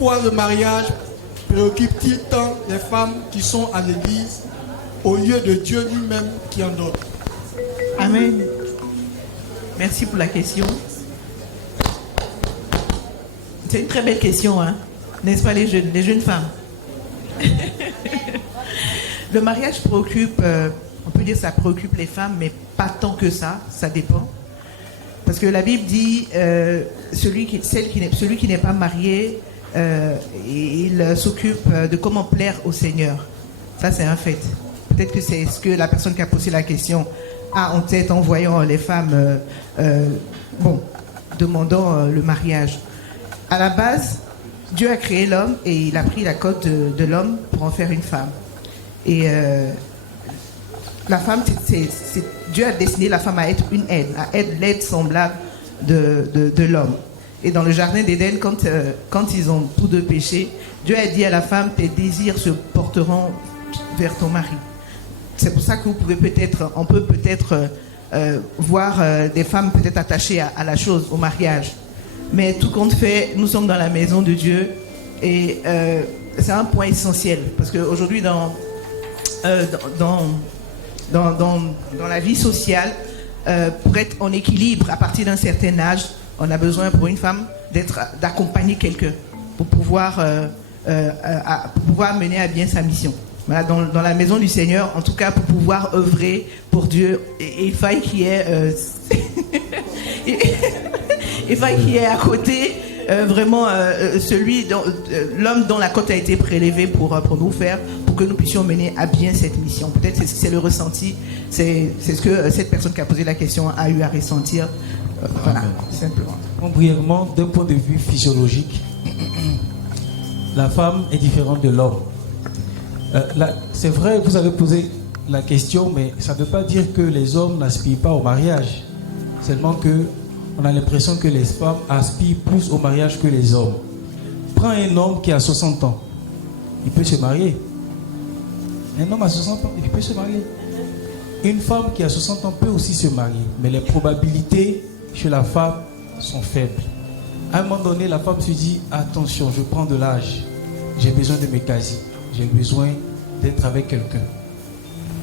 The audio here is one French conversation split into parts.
pourquoi le mariage préoccupe-t-il tant les femmes qui sont à l'église au lieu de Dieu lui-même qui en donne? Amen. Merci pour la question. C'est une très belle question, hein? N'est-ce pas les jeunes femmes? Le mariage préoccupe, on peut dire ça préoccupe les femmes, mais pas tant que ça dépend. Parce que la Bible dit, celui qui n'est pas marié, il s'occupe de comment plaire au Seigneur. Ça, c'est un fait. Peut-être que c'est ce que la personne qui a posé la question a en tête en voyant les femmes demandant le mariage. À la base, Dieu a créé l'homme et il a pris la cote de l'homme pour en faire une femme. Et la femme, Dieu a destiné la femme à être une aide, à être l'aide semblable de l'homme. Et dans le jardin d'Éden, quand ils ont tous deux péché, Dieu a dit à la femme, tes désirs se porteront vers ton mari. C'est pour ça que on peut peut-être voir des femmes peut-être attachées à la chose, au mariage. Mais tout compte fait, nous sommes dans la maison de Dieu et c'est un point essentiel parce qu'aujourd'hui dans la vie sociale, pour être en équilibre à partir d'un certain âge, on a besoin pour une femme d'accompagner quelqu'un pour pouvoir mener à bien sa mission. Voilà, dans la maison du Seigneur, en tout cas pour pouvoir œuvrer pour Dieu, il faille qu'il y ait il faille qu'il y ait à côté vraiment l'homme dont la côte a été prélevée pour nous faire, pour que nous puissions mener à bien cette mission. Peut-être c'est le ressenti, c'est ce que cette personne qui a posé la question a eu à ressentir. Voilà, simplement. Brièvement, d'un point de vue physiologique, la femme est différente de l'homme. C'est vrai, vous avez posé la question, mais ça ne veut pas dire que les hommes n'aspirent pas au mariage. Seulement que on a l'impression que les femmes aspirent plus au mariage que les hommes. Prends un homme qui a 60 ans, il peut se marier. Un homme à 60 ans, il peut se marier. Une femme qui a 60 ans peut aussi se marier, mais les probabilités chez la femme sont faibles. À un moment donné, la femme se dit, attention, je prends de l'âge, j'ai besoin de me caser, j'ai besoin d'être avec quelqu'un.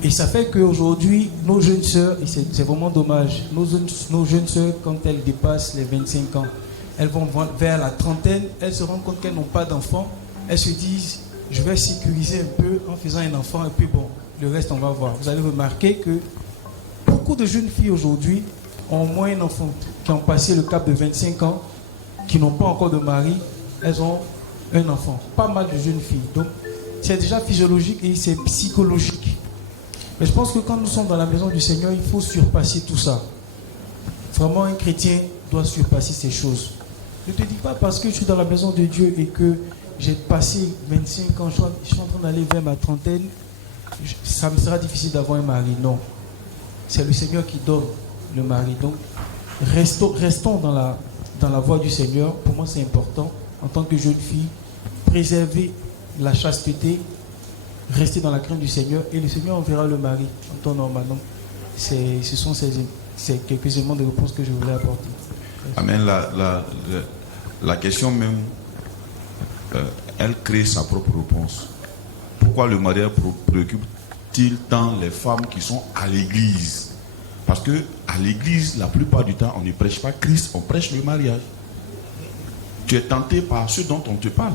Et ça fait qu'aujourd'hui, nos jeunes sœurs, et c'est vraiment dommage, nos jeunes sœurs, quand elles dépassent les 25 ans, elles vont vers la trentaine, elles se rendent compte qu'elles n'ont pas d'enfants, elles se disent, je vais sécuriser un peu en faisant un enfant, et puis bon, le reste on va voir. Vous allez remarquer que beaucoup de jeunes filles aujourd'hui ont au moins un enfant, qui ont passé le cap de 25 ans, qui n'ont pas encore de mari, elles ont un enfant. Pas mal de jeunes filles. Donc, c'est déjà physiologique et c'est psychologique. Mais je pense que quand nous sommes dans la maison du Seigneur, il faut surpasser tout ça. Vraiment, un chrétien doit surpasser ces choses. Ne te dis pas parce que je suis dans la maison de Dieu et que j'ai passé 25 ans, je suis en train d'aller vers ma trentaine, ça me sera difficile d'avoir un mari. Non. C'est le Seigneur qui donne le mari. Donc, restons dans la voie du Seigneur. Pour moi, c'est important. En tant que jeune fille, préserver la chasteté, rester dans la crainte du Seigneur et le Seigneur enverra le mari en temps normal. Donc, ce sont ces quelques éléments de réponse que je voulais apporter. Amen. La question même, elle crée sa propre réponse. Pourquoi le mariage préoccupe-t-il tant les femmes qui sont à l'église? Parce que à l'église, la plupart du temps, on ne prêche pas Christ, on prêche le mariage. Tu es tenté par ce dont on te parle.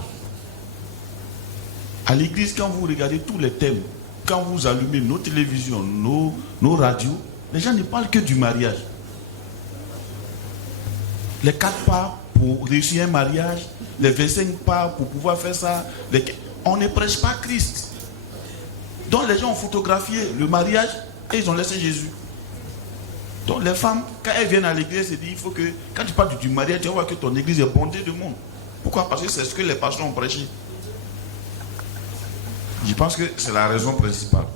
À l'église, quand vous regardez tous les thèmes, quand vous allumez nos télévisions, nos radios, les gens ne parlent que du mariage. Les 4 pas pour réussir un mariage, les 25 pas pour pouvoir faire ça. On ne prêche pas Christ. Donc les gens ont photographié le mariage et ils ont laissé Jésus. Donc les femmes, quand elles viennent à l'église, elles se disent, il faut que, quand tu parles du mariage, tu vas voir que ton église est bondée de monde. Pourquoi? Parce que c'est ce que les pasteurs ont prêché. Je pense que c'est la raison principale.